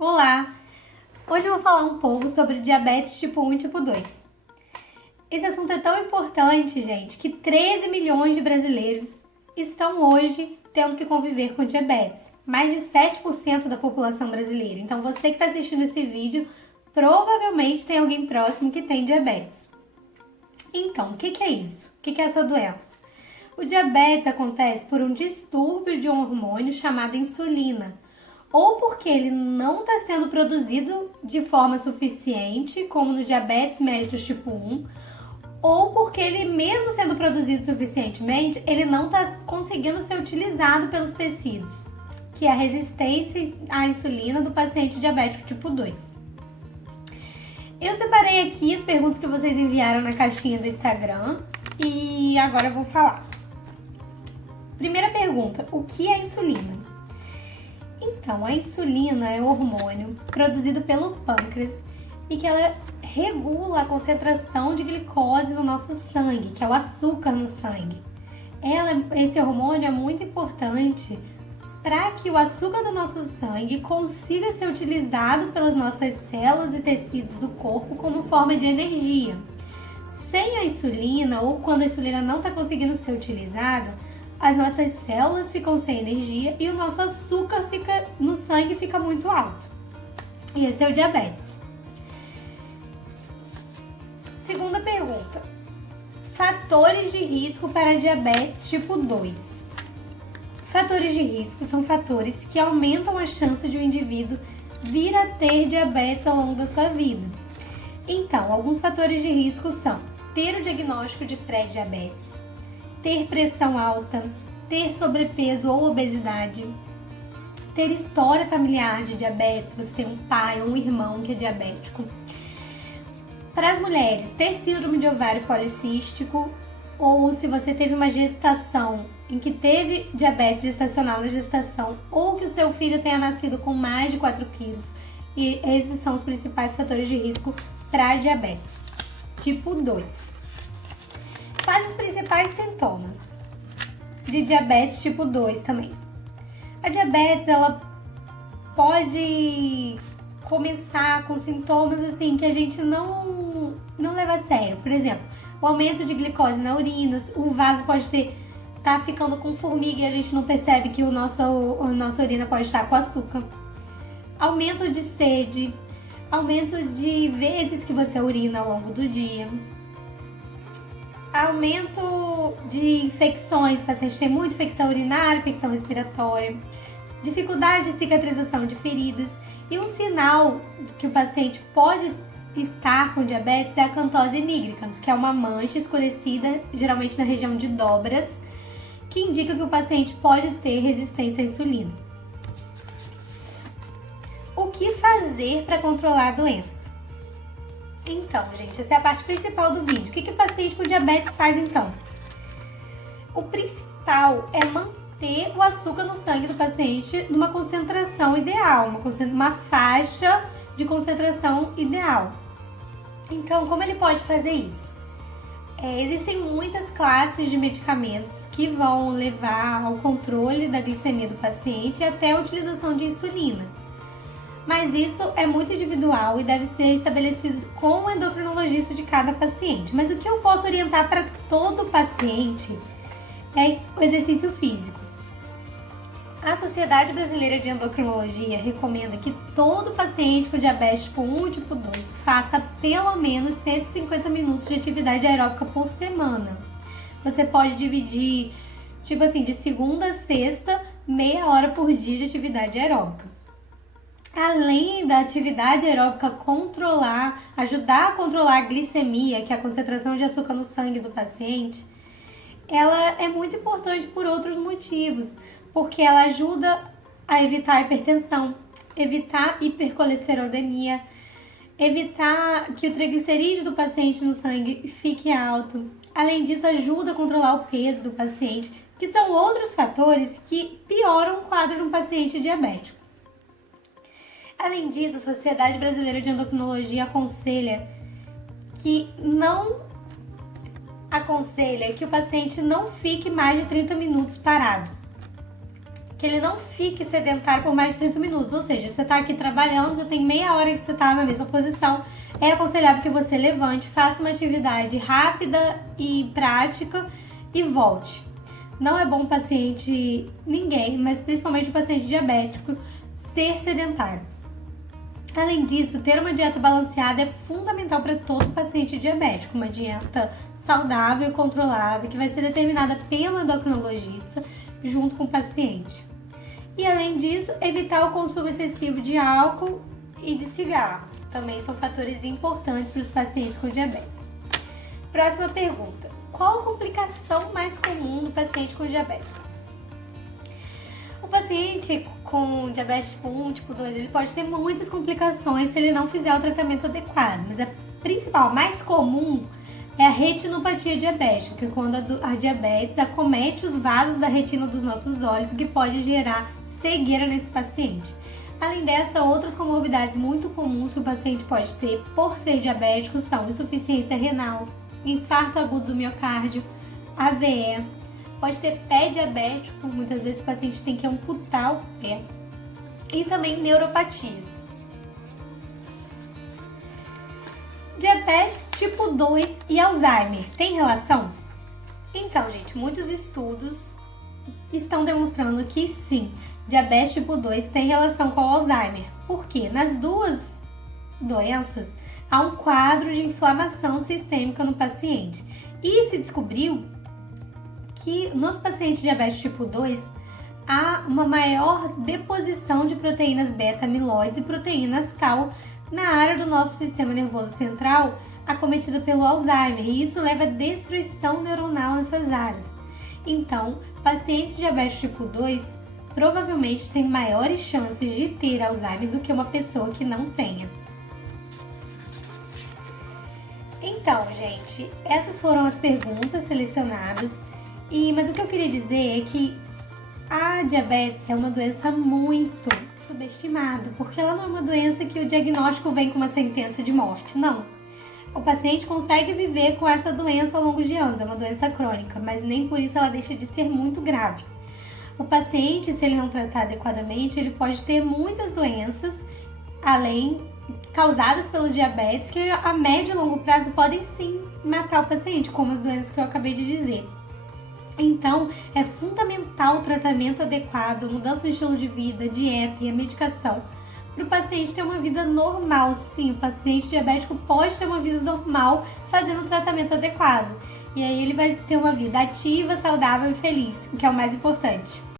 Olá! Hoje eu vou falar um pouco sobre diabetes tipo 1 e tipo 2. Esse assunto é tão importante, gente, que 13 milhões de brasileiros estão hoje tendo que conviver com diabetes. Mais de 7% da população brasileira. Então você que está assistindo esse vídeo, provavelmente tem alguém próximo que tem diabetes. Então, o que é isso? O que é essa doença? O diabetes acontece por um distúrbio de um hormônio chamado insulina, ou porque ele não está sendo produzido de forma suficiente, como no diabetes mellitus tipo 1, ou porque ele, mesmo sendo produzido suficientemente, ele não está conseguindo ser utilizado pelos tecidos, que é a resistência à insulina do paciente diabético tipo 2. Eu separei aqui as perguntas que vocês enviaram na caixinha do Instagram e agora eu vou falar. Primeira pergunta, o que é insulina? Então, a insulina é um hormônio produzido pelo pâncreas e que ela regula a concentração de glicose no nosso sangue, que é o açúcar no sangue. Esse hormônio é muito importante para que o açúcar do nosso sangue consiga ser utilizado pelas nossas células e tecidos do corpo como forma de energia. Sem a insulina, ou quando a insulina não está conseguindo ser utilizada, as nossas células ficam sem energia e o nosso açúcar no sangue fica muito alto. E esse é o diabetes. Segunda pergunta. Fatores de risco para diabetes tipo 2. Fatores de risco são fatores que aumentam a chance de um indivíduo vir a ter diabetes ao longo da sua vida. Então, alguns fatores de risco são ter o diagnóstico de pré-diabetes, ter pressão alta, ter sobrepeso ou obesidade, ter história familiar de diabetes, você tem um pai ou um irmão que é diabético. Para as mulheres, ter síndrome de ovário policístico, ou se você teve uma gestação em que teve diabetes gestacional na gestação, ou que o seu filho tenha nascido com mais de 4 quilos. E esses são os principais fatores de risco para diabetes tipo 2. Quais os principais sintomas de diabetes tipo 2 também? A diabetes, ela pode começar com sintomas assim que a gente não leva a sério. Por exemplo, o aumento de glicose na urina, o vaso pode tá ficando com formiga e a gente não percebe que a nossa urina pode estar com açúcar. Aumento de sede, aumento de vezes que você urina ao longo do dia. Aumento de infecções, o paciente tem muita infecção urinária, infecção respiratória, dificuldade de cicatrização de feridas. E um sinal que o paciente pode estar com diabetes é a acantose nigricans, que é uma mancha escurecida, geralmente na região de dobras, que indica que o paciente pode ter resistência à insulina. O que fazer para controlar a doença? Então, gente, essa é a parte principal do vídeo. O que o paciente com diabetes faz, então? O principal é manter o açúcar no sangue do paciente numa concentração ideal, uma faixa de concentração ideal. Então, como ele pode fazer isso? Existem muitas classes de medicamentos que vão levar ao controle da glicemia do paciente e até a utilização de insulina. Mas isso é muito individual e deve ser estabelecido com o endocrinologista de cada paciente. Mas o que eu posso orientar para todo paciente é o exercício físico. A Sociedade Brasileira de Endocrinologia recomenda que todo paciente com diabetes tipo 1 e tipo 2 faça pelo menos 150 minutos de atividade aeróbica por semana. Você pode dividir, de segunda a sexta, meia hora por dia de atividade aeróbica. Além da atividade aeróbica ajudar a controlar a glicemia, que é a concentração de açúcar no sangue do paciente, ela é muito importante por outros motivos, porque ela ajuda a evitar a hipertensão, evitar hipercolesterolemia, evitar que o triglicerídeo do paciente no sangue fique alto. Além disso, ajuda a controlar o peso do paciente, que são outros fatores que pioram o quadro de um paciente diabético. Além disso, a Sociedade Brasileira de Endocrinologia aconselha que o paciente não fique mais de 30 minutos parado. que ele não fique sedentário por mais de 30 minutos. Ou seja, você está aqui trabalhando, você tem meia hora que você está na mesma posição, é aconselhável que você levante, faça uma atividade rápida e prática e volte. Não é bom o paciente, ninguém, mas principalmente o paciente diabético, ser sedentário. Além disso, ter uma dieta balanceada é fundamental para todo paciente diabético. Uma dieta saudável e controlada, que vai ser determinada pelo endocrinologista junto com o paciente. E além disso, evitar o consumo excessivo de álcool e de cigarro. Também são fatores importantes para os pacientes com diabetes. Próxima pergunta. Qual a complicação mais comum do paciente com diabetes? O paciente com diabetes tipo 1, tipo 2, ele pode ter muitas complicações se ele não fizer o tratamento adequado. Mas a principal, a mais comum, é a retinopatia diabética, que é quando a diabetes acomete os vasos da retina dos nossos olhos, o que pode gerar cegueira nesse paciente. Além dessa, outras comorbidades muito comuns que o paciente pode ter por ser diabético são insuficiência renal, infarto agudo do miocárdio, AVE, pode ter pé diabético, muitas vezes o paciente tem que amputar o pé, e também neuropatias. Diabetes tipo 2 e Alzheimer, tem relação? Então, gente, muitos estudos estão demonstrando que sim, diabetes tipo 2 tem relação com o Alzheimer. Por quê? Nas duas doenças, há um quadro de inflamação sistêmica no paciente. E se descobriu que nos pacientes de diabetes tipo 2, há uma maior deposição de proteínas beta-amiloides e proteínas tau na área do nosso sistema nervoso central acometida pelo Alzheimer, e isso leva à destruição neuronal nessas áreas. Então, pacientes de diabetes tipo 2 provavelmente têm maiores chances de ter Alzheimer do que uma pessoa que não tenha. Então, gente, essas foram as perguntas selecionadas, mas o que eu queria dizer é que a diabetes é uma doença muito subestimada, porque ela não é uma doença que o diagnóstico vem com uma sentença de morte, não. O paciente consegue viver com essa doença ao longo de anos, é uma doença crônica, mas nem por isso ela deixa de ser muito grave. O paciente, se ele não tratar adequadamente, ele pode ter muitas doenças, além causadas pelo diabetes, que a médio e longo prazo podem sim matar o paciente, como as doenças que eu acabei de dizer. Então, é fundamental o tratamento adequado, mudança de estilo de vida, dieta e a medicação para o paciente ter uma vida normal. Sim, o paciente diabético pode ter uma vida normal fazendo o tratamento adequado. E aí ele vai ter uma vida ativa, saudável e feliz, o que é o mais importante.